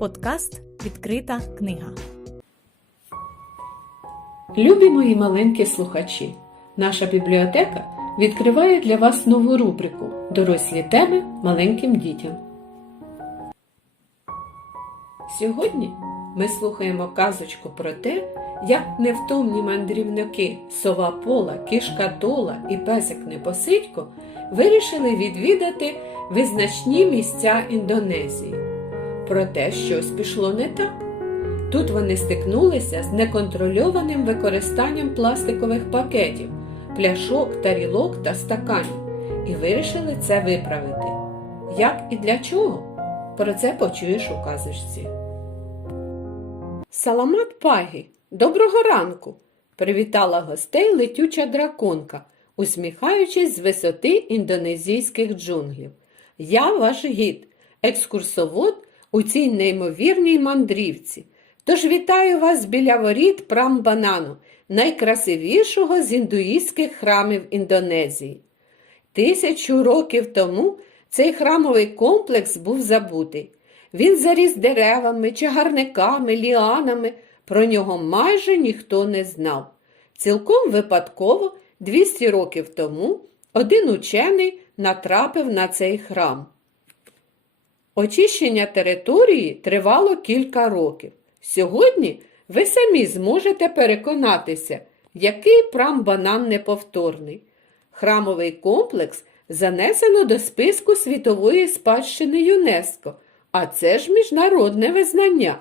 Подкаст Відкрита книга. Любі мої маленькі слухачі, наша бібліотека відкриває для вас нову рубрику Дорослі теми маленьким дітям. Сьогодні ми слухаємо казочку про те, як невтомні мандрівники сова пола, кішка тола і песик Непосидько вирішили відвідати визначні місця Індонезії. Проте щось пішло не так. Тут вони стикнулися з неконтрольованим використанням пластикових пакетів, пляшок, тарілок та стаканів і вирішили це виправити. Як і для чого? Про це почуєш у казочці. Саламат Пагі, доброго ранку! привітала гостей летюча драконка, усміхаючись з висоти індонезійських джунглів. Я ваш гід, екскурсовод у цій неймовірній мандрівці. Тож вітаю вас біля воріт Прамбанану, найкрасивішого з індуїстських храмів Індонезії. Тисячу років тому цей храмовий комплекс був забутий. Він заріс деревами, чагарниками, ліанами. Про нього майже ніхто не знав. Цілком випадково, 200 років тому, один учений натрапив на цей храм. Очищення території тривало кілька років. Сьогодні ви самі зможете переконатися, який прамбанан неповторний. Храмовий комплекс занесено до списку світової спадщини ЮНЕСКО, а це ж міжнародне визнання.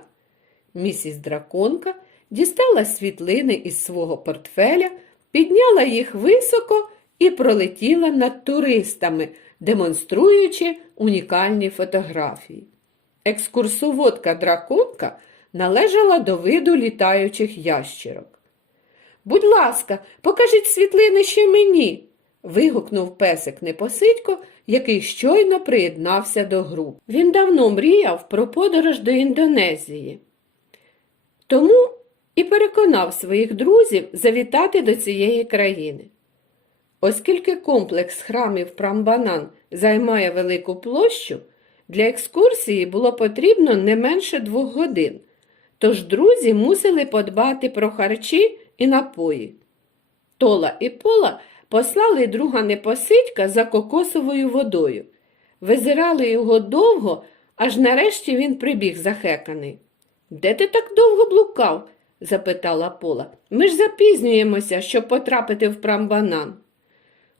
Місіс Драконка дістала світлини із свого портфеля, підняла їх високо і пролетіла над туристами, демонструючи унікальні фотографії. Екскурсоводка драконка належала до виду літаючих ящерок. Будь ласка, покажіть світлини ще мені. вигукнув песик Непосидько, який щойно приєднався до групи. Він давно мріяв про подорож до Індонезії. Тому і переконав своїх друзів завітати до цієї країни. Оскільки комплекс храмів Прамбанан займає велику площу, для екскурсії було потрібно не менше двох годин, тож друзі мусили подбати про харчі і напої. Тола і Пола послали друга Непосидька за кокосовою водою. Визирали його довго, аж нарешті він прибіг захеканий. Де ти так довго блукав? запитала Пола. Ми ж запізнюємося, щоб потрапити в прамбанан.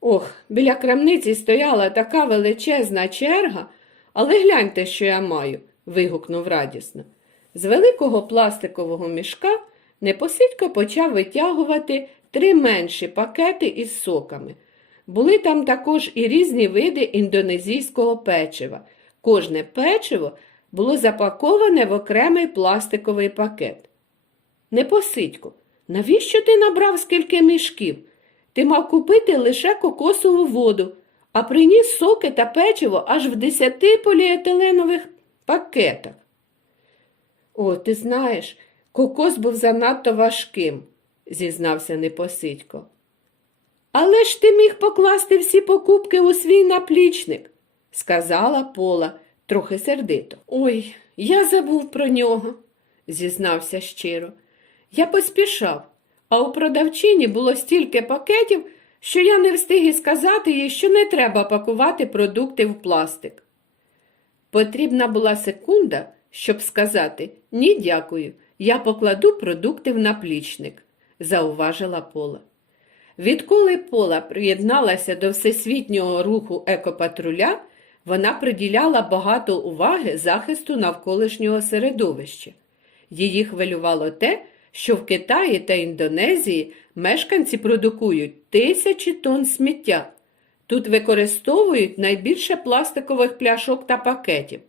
Ох, біля крамниці стояла така величезна черга, але гляньте, що я маю, вигукнув радісно. З великого пластикового мішка Непосидько почав витягувати три менші пакети із соками. Були там також і різні види індонезійського печива. Кожне печиво було запаковане в окремий пластиковий пакет. Непосидько, навіщо ти набрав скільки мішків? Ти мав купити лише кокосову воду, а приніс соки та печиво аж в десяти поліетиленових пакетах. О, ти знаєш, кокос був занадто важким, зізнався Непосидько. Але ж ти міг покласти всі покупки у свій наплічник, сказала Пола трохи сердито. Ой, я забув про нього, зізнався щиро. Я поспішав, а у продавчині було стільки пакетів, що я не встиг і сказати їй, що не треба пакувати продукти в пластик. Потрібна була секунда, щоб сказати ні, дякую, я покладу продукти в наплічник, зауважила Пола. Відколи Пола приєдналася до всесвітнього руху екопатруля, вона приділяла багато уваги захисту навколишнього середовища. Її хвилювало те, що в Китаї та Індонезії мешканці продукують тисячі тонн сміття. Тут використовують найбільше пластикових пляшок та пакетів.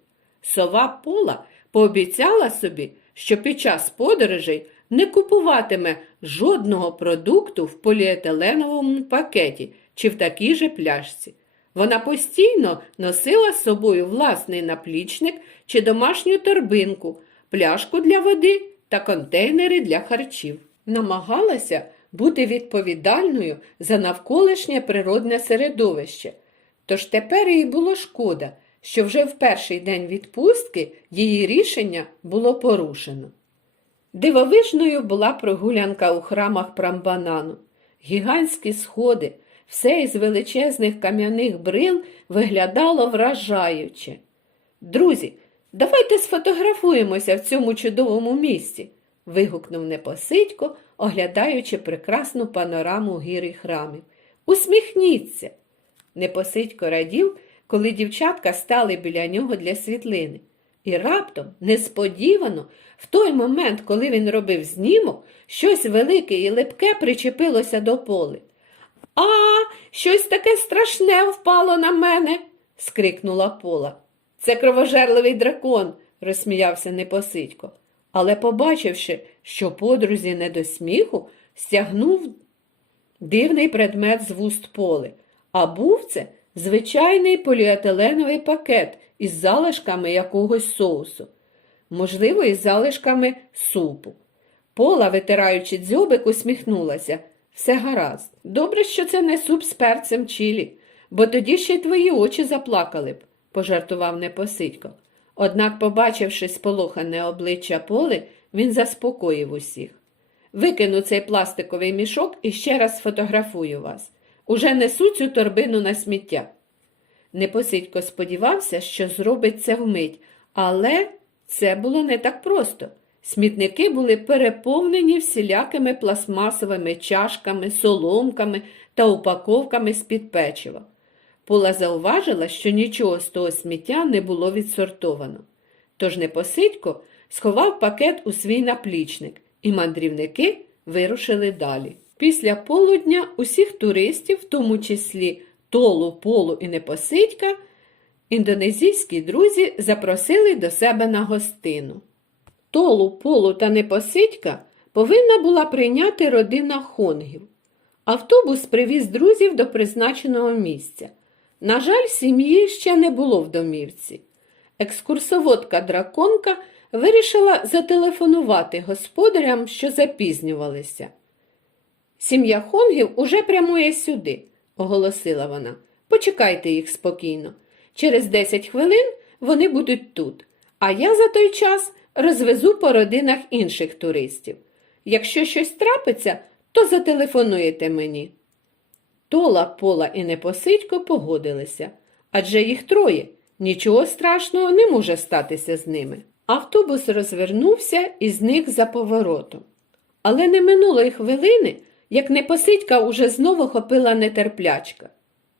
Сова Пола пообіцяла собі, що під час подорожей не купуватиме жодного продукту в поліетиленовому пакеті чи в такій же пляшці. Вона постійно носила з собою власний наплічник чи домашню торбинку, пляшку для води та контейнери для харчів. Намагалася бути відповідальною за навколишнє природне середовище. Тож тепер їй було шкода, що вже в перший день відпустки її рішення було порушено. Дивовижною була прогулянка у храмах Прамбанану. Гігантські сходи, все із величезних кам'яних брил виглядало вражаюче. Друзі, давайте сфотографуємося в цьому чудовому місці. вигукнув Непосидько, оглядаючи прекрасну панораму гір і храмів. Усміхніться. Непосидько радів, коли дівчатка стали біля нього для світлини. І раптом, несподівано, в той момент, коли він робив знімок, щось велике і липке причепилося до поли. А, щось таке страшне впало на мене. скрикнула Пола. Це кровожерливий дракон, розсміявся Непосидько. Але, побачивши, що подрузі не до сміху, стягнув дивний предмет з вуст поли. А був це звичайний поліетиленовий пакет із залишками якогось соусу, можливо, із залишками супу. Пола, витираючи дзьобик, усміхнулася. Все гаразд. Добре, що це не суп з перцем чилі, бо тоді ще й твої очі заплакали б, пожартував Непосидько. Однак, побачивши сполохане обличчя Поли, він заспокоїв усіх. Викину цей пластиковий мішок і ще раз сфотографую вас. Уже несу цю торбину на сміття. Непосидько сподівався, що зробить це вмить, але це було не так просто. Смітники були переповнені всілякими пластмасовими чашками, соломками та упаковками з-під печива. Пола зауважила, що нічого з того сміття не було відсортовано. Тож Непосидько сховав пакет у свій наплічник, і мандрівники вирушили далі. Після полудня усіх туристів, в тому числі Толу, Полу і Непосидька, індонезійські друзі запросили до себе на гостину. Толу, Полу та Непосидька повинна була прийняти родина хонгів. Автобус привіз друзів до призначеного місця. На жаль, сім'ї ще не було в домівці. Екскурсоводка драконка вирішила зателефонувати господарям, що запізнювалися. Сім'я Хонгів уже прямує сюди, оголосила вона. Почекайте їх спокійно. Через 10 хвилин вони будуть тут, а я за той час розвезу по родинах інших туристів. Якщо щось трапиться, то зателефонуєте мені. Тола, Пола і Непосидько погодилися, адже їх троє, нічого страшного не може статися з ними. Автобус розвернувся і зник за поворотом. Але не минуло й хвилини, як Непосидька уже знову хопила нетерплячка.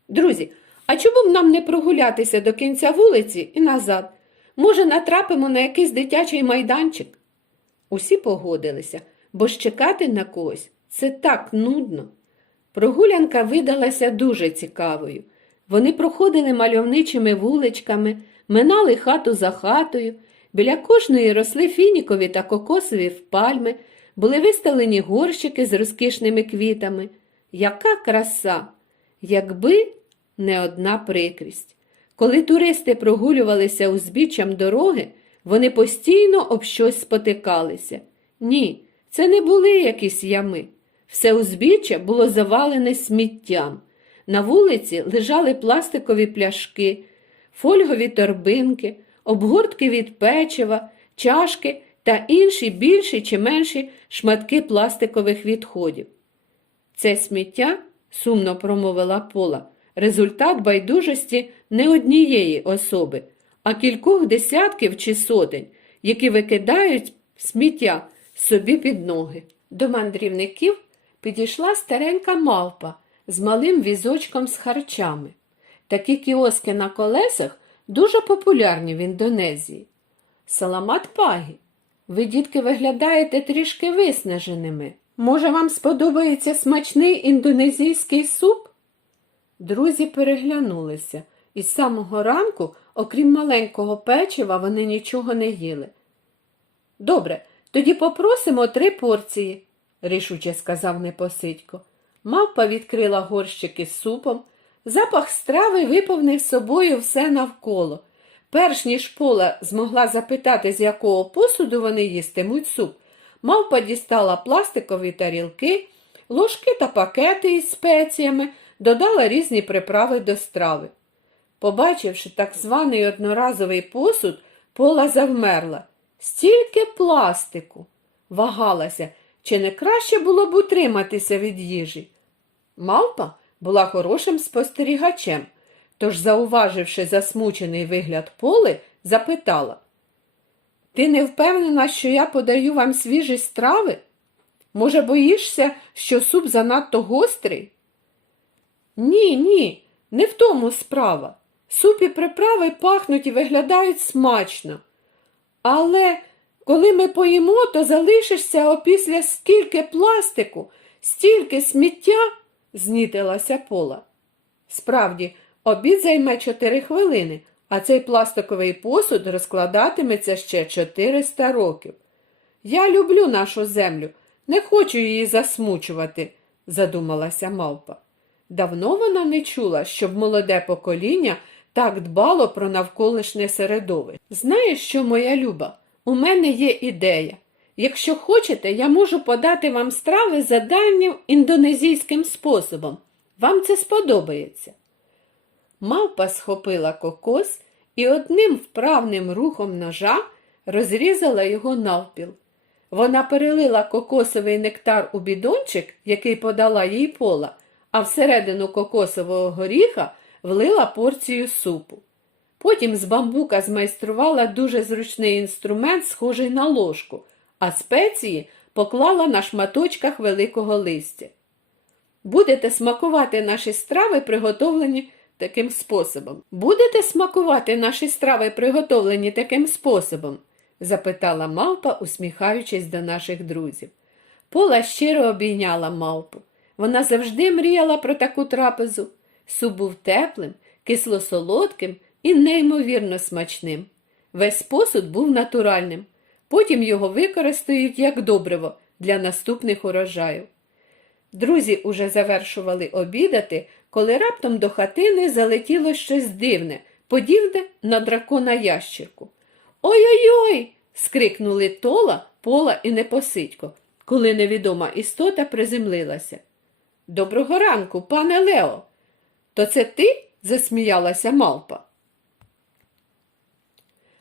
Друзі, а чому б нам не прогулятися до кінця вулиці і назад? Може, натрапимо на якийсь дитячий майданчик? Усі погодилися, бо ж чекати на когось це так нудно. Прогулянка видалася дуже цікавою. Вони проходили мальовничими вуличками, минали хату за хатою. Біля кожної росли фінікові та кокосові пальми, були виставлені горщики з розкішними квітами. Яка краса! Якби не одна прикрість. Коли туристи прогулювалися узбіччям дороги, вони постійно об щось спотикалися. Ні, це не були якісь ями. Все узбіччя було завалене сміттям. На вулиці лежали пластикові пляшки, фольгові торбинки, обгортки від печива, чашки та інші більші чи менші шматки пластикових відходів. Це сміття, сумно промовила Пола, результат байдужості не однієї особи, а кількох десятків чи сотень, які викидають сміття собі під ноги. До мандрівників підійшла старенька мавпа з малим візочком з харчами. Такі кіоски на колесах дуже популярні в Індонезії. Саламат Пагі, ви, дітки, виглядаєте трішки виснаженими. Може, вам сподобається смачний індонезійський суп? Друзі переглянулися, і з самого ранку, окрім маленького печива, вони нічого не їли. Добре, тоді попросимо три порції, рішуче сказав Непосидько. Мавпа відкрила горщики з супом. Запах страви виповнив собою все навколо. Перш ніж Пола змогла запитати, з якого посуду вони їстимуть суп, мавпа дістала пластикові тарілки, ложки та пакети із спеціями, додала різні приправи до страви. Побачивши так званий одноразовий посуд, Пола завмерла. Стільки пластику. Вагалася, чи не краще було б утриматися від їжі. Мавпа була хорошим спостерігачем, тож, зауваживши засмучений вигляд поли, запитала Ти не впевнена, що я подаю вам свіжі страви? Може, боїшся, що суп занадто гострий? Ні, ні, не в тому справа. Суп і приправи пахнуть і виглядають смачно. Але коли ми поїмо, то залишишся опісля стільки пластику, стільки сміття, знітилася пола. Справді, обід займе 4 хвилини, а цей пластиковий посуд розкладатиметься ще 400 років. Я люблю нашу землю, не хочу її засмучувати, задумалася мавпа. Давно вона не чула, щоб молоде покоління так дбало про навколишнє середовище. Знаєш що, моя люба, у мене є ідея. Якщо хочете, я можу подати вам страви за давнім індонезійським способом. Вам це сподобається. Мавпа схопила кокос і одним вправним рухом ножа розрізала його навпіл. Вона перелила кокосовий нектар у бідончик, який подала їй пола, а всередину кокосового горіха влила порцію супу. Потім з бамбука змайструвала дуже зручний інструмент, схожий на ложку, а спеції поклала на шматочках великого листя. Будете смакувати наші страви, приготовлені таким способом. Будете смакувати наші страви, приготовлені таким способом? запитала мавпа, усміхаючись до наших друзів. Пола щиро обійняла мавпу. Вона завжди мріяла про таку трапезу. Суп був теплим, кисло-солодким і неймовірно смачним. Весь посуд був натуральним. Потім його використають як добриво для наступних урожаїв. Друзі уже завершували обідати, коли раптом до хатини залетіло щось дивне, подібне на дракона ящірку. Ой-ой-ой. скрикнули Тола, Пола і Непосидько, коли невідома істота приземлилася. Доброго ранку, пане Лео. То це ти? засміялася мавпа.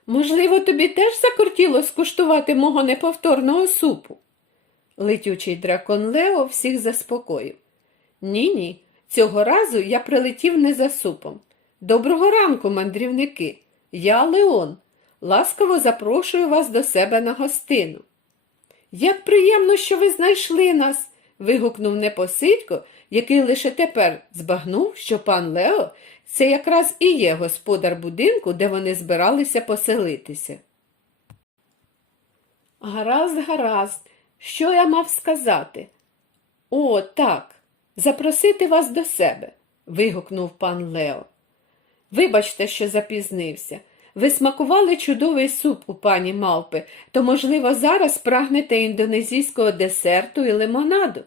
Можливо, тобі теж закортіло скуштувати мого неповторного супу? Летючий дракон Лео всіх заспокоїв. Ні, ні, цього разу я прилетів не за супом. Доброго ранку, мандрівники. Я Леон. Ласкаво запрошую вас до себе на гостину. Як приємно, що ви знайшли нас. вигукнув Непосидько, який лише тепер збагнув, що пан Лео це якраз і є господар будинку, де вони збиралися поселитися. Гаразд, гаразд, що я мав сказати? О, так, запросити вас до себе, вигукнув пан Лео. Вибачте, що запізнився. Ви смакували чудовий суп у пані мавпи, то, можливо, зараз прагнете індонезійського десерту і лимонаду.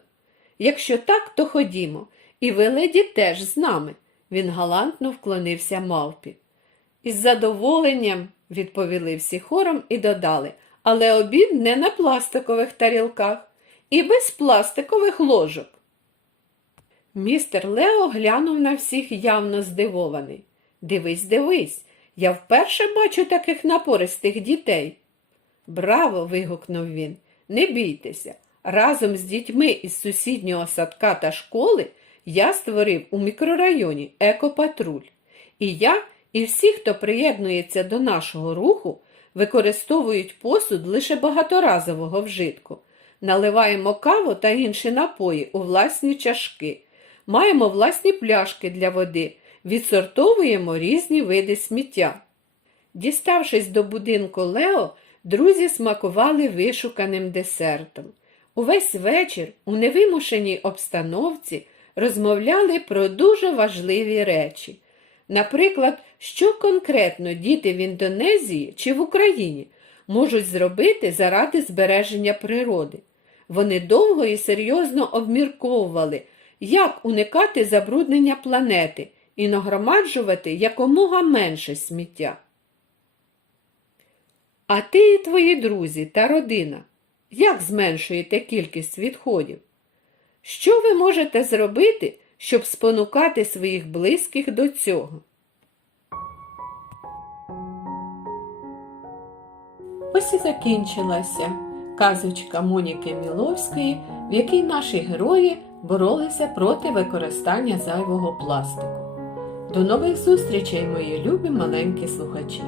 Якщо так, то ходімо, і ви, леді, теж з нами. Він галантно вклонився мавпі. Із задоволенням, відповіли всі хором і додали, але обід не на пластикових тарілках і без пластикових ложок. Містер Лео глянув на всіх явно здивований. Дивись, дивись, я вперше бачу таких напористих дітей. Браво! вигукнув він. Не бійтеся. Разом з дітьми із сусіднього садка та школи я створив у мікрорайоні екопатруль. І я, і всі, хто приєднується до нашого руху, використовують посуд лише багаторазового вжитку. Наливаємо каву та інші напої у власні чашки, маємо власні пляшки для води, відсортовуємо різні види сміття. Діставшись до будинку Лео, друзі смакували вишуканим десертом. Увесь вечір у невимушеній обстановці розмовляли про дуже важливі речі. Наприклад, що конкретно діти в Індонезії чи в Україні можуть зробити заради збереження природи. Вони довго і серйозно обмірковували, як уникати забруднення планети і нагромаджувати якомога менше сміття. А ти і твої друзі та родина як зменшуєте кількість відходів? Що ви можете зробити, щоб спонукати своїх близьких до цього? Ось і закінчилася казочка Моніки Міловської, в якій наші герої боролися проти використання зайвого пластику. До нових зустрічей, мої любі маленькі слухачі!